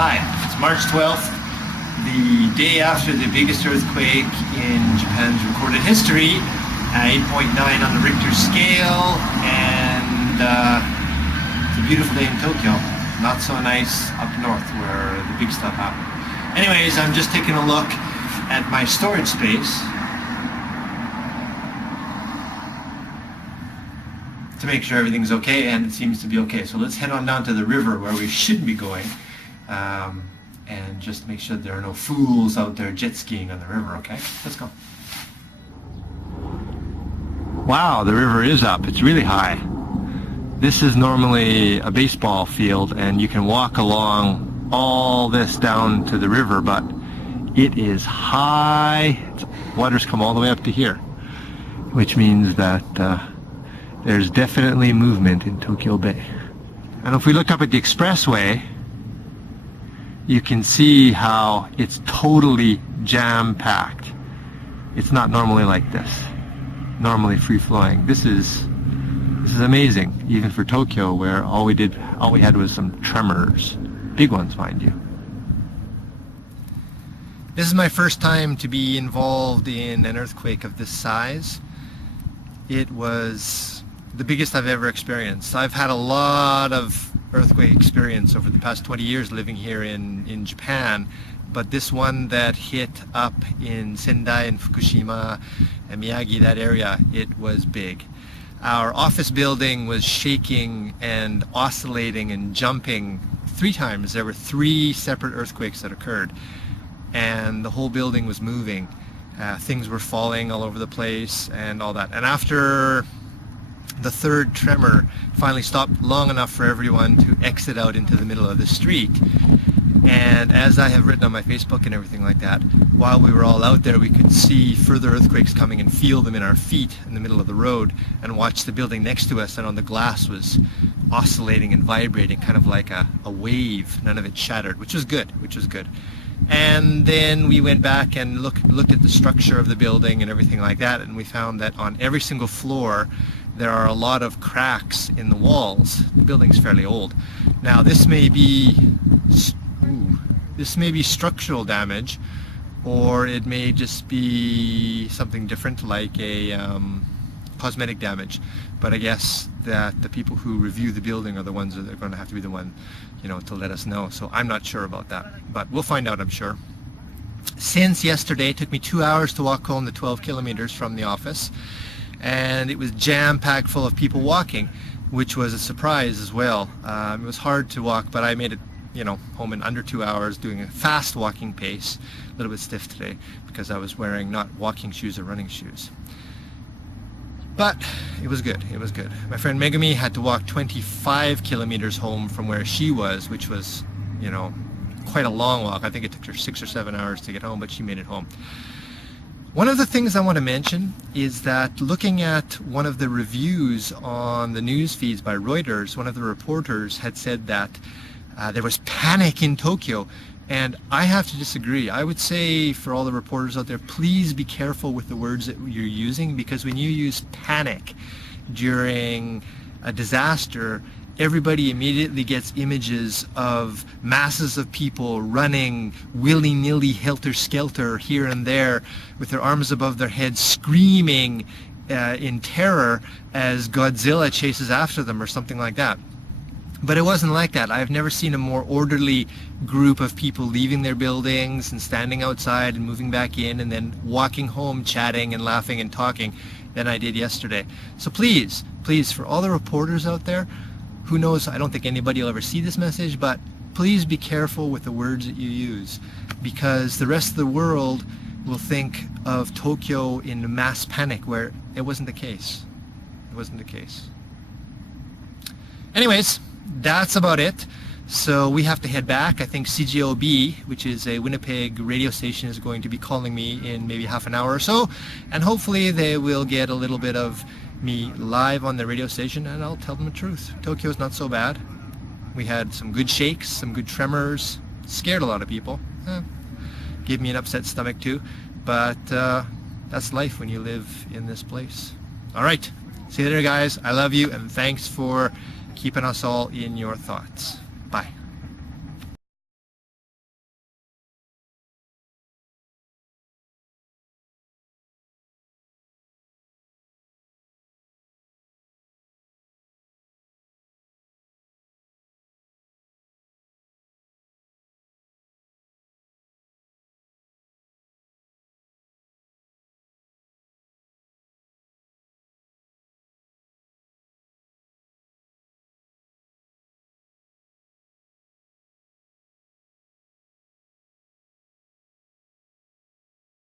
Hi, it's March 12th, the day after the biggest earthquake in Japan's recorded history, 8.9 on the Richter scale, and it's a beautiful day in Tokyo. Not so nice up north where the big stuff happened. Anyways, I'm just taking a look at my storage space to make sure everything's okay, and it seems to be okay. So let's head on down to the river where we should be going, and just make sure there are no fools out there jet skiing on the river, okay? Let's go. Wow, the river is up. It's really high. This is normally a baseball field, and you can walk along all this down to the river, but it is high. Water's come all the way up to here, which means that there's definitely movement in Tokyo Bay. And if we look up at the expressway, you can see how it's totally jam-packed. It's not normally like this. Normally free-flowing. This is amazing, even for Tokyo, where all we had was some tremors. Big ones, mind you. This is my first time to be involved in an earthquake of this size. It was the biggest I've ever experienced. I've had a lot of earthquake experience over the past 20 years living here in Japan, but this one that hit up in Sendai and Fukushima and Miyagi, that area, it was big. Our office building was shaking and oscillating and jumping 3 times. There were 3 separate earthquakes that occurred, and the whole building was moving. Things were falling all over the place and all that. And after the 3rd tremor finally stopped long enough for everyone to exit out into the middle of the street. And as I have written on my Facebook and everything like that, while we were all out there, we could see further earthquakes coming and feel them in our feet in the middle of the road, and watch the building next to us and on the glass was oscillating and vibrating, kind of like a wave. None of it shattered, which was good. And then we went back and looked at the structure of the building and everything like that, and we found that on every single floor there are a lot of cracks in the walls. The building's fairly old. Now this may be structural damage, or it may just be something different, like a cosmetic damage. But I guess that the people who review the building are the ones that are going to have to be the one, to let us know. So I'm not sure about that, but we'll find out, I'm sure. Since yesterday, it took me 2 hours to walk home the 12 kilometers from the office, and it was jam-packed full of people walking, which was a surprise as well. It was hard to walk, but I made it home in under 2 hours, doing a fast walking pace. A little bit stiff today because I was wearing not walking shoes or running shoes. But it was good. My friend Megumi had to walk 25 kilometers home from where she was, which was, quite a long walk. I think it took her 6 or 7 hours to get home, but she made it home. One of the things I want to mention is that looking at one of the reviews on the news feeds by Reuters, one of the reporters had said that there was panic in Tokyo, and I have to disagree. I would say for all the reporters out there, please be careful with the words that you're using, because when you use panic during a disaster, everybody immediately gets images of masses of people running willy-nilly, helter-skelter here and there with their arms above their heads, screaming in terror as Godzilla chases after them or something like that. But it wasn't like that. I've never seen a more orderly group of people leaving their buildings and standing outside and moving back in and then walking home chatting and laughing and talking than I did yesterday. So please, for all the reporters out there, who knows, I don't think anybody will ever see this message, but please be careful with the words that you use, because the rest of the world will think of Tokyo in mass panic, where it wasn't the case. Anyways, that's about it. So we have to head back. I think CJOB, which is a Winnipeg radio station, is going to be calling me in maybe half an hour or so, and hopefully they will get a little bit of me live on the radio station, and I'll tell them the truth. Tokyo's not so bad. We had some good shakes, some good tremors, scared a lot of people. Gave me an upset stomach too, but that's life when you live in this place. All right, see you later, guys. I love you, and thanks for keeping us all in your thoughts. Bye.